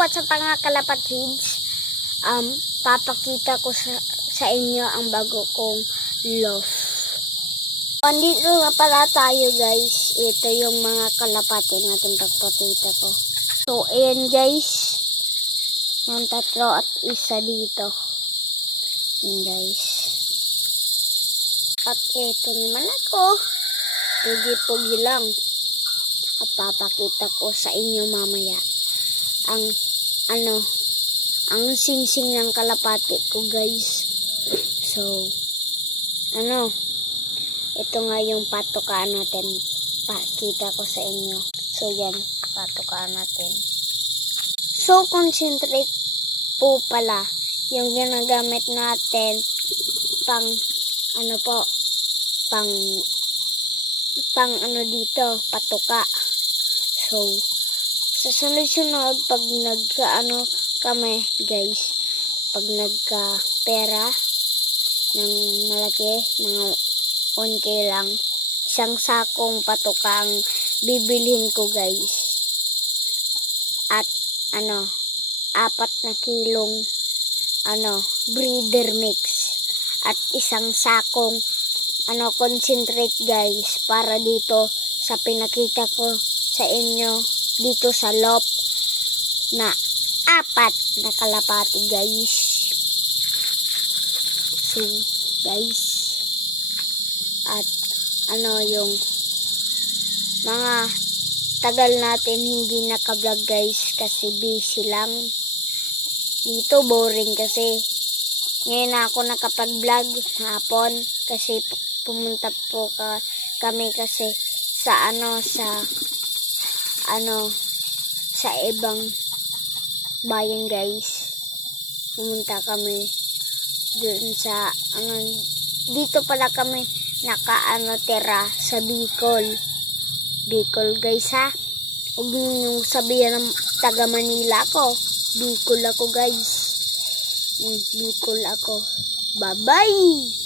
what's up mga kalapatids? Papakita ko sa inyo ang bago kong loaf. Andito na pala tayo guys. Ito yung mga kalapati natin pagpapita ko. So, ayan guys. Yung tatlo at isa dito. Ayan guys. At ito naman ako. Pugi-pugi lang. At papakita ko sa inyo mamaya ang singsing ng kalapati ko guys. So, ito nga yung patukaan natin. Pakita ko sa inyo. So, yan, patukaan natin. So, concentrate po pala yung ginagamit natin pang dito, patuka. So, sa sunod-sunod, pag kami, guys, pag nagka-pera ng malaki, mga 1K lang, isang sakong patuka ang bibilhin ko, guys. At, 4 kilong, breeder mix. At isang sakong, concentrate, guys, para dito sa pinakita ko sa inyo, dito sa loop na 4 na kalapati guys. So guys, at yung mga tagal natin hindi naka-vlog guys kasi busy lang dito, boring kasi ngayon na ako nakapag-vlog hapon kasi pumunta po kami kasi sa sa ibang bayan guys. Pumunta kami dun sa dito pala kami tira sa Bicol guys ha. Huwag niyo sabihan ng taga Manila ako. Bicol ako guys. Bicol ako. Bye bye.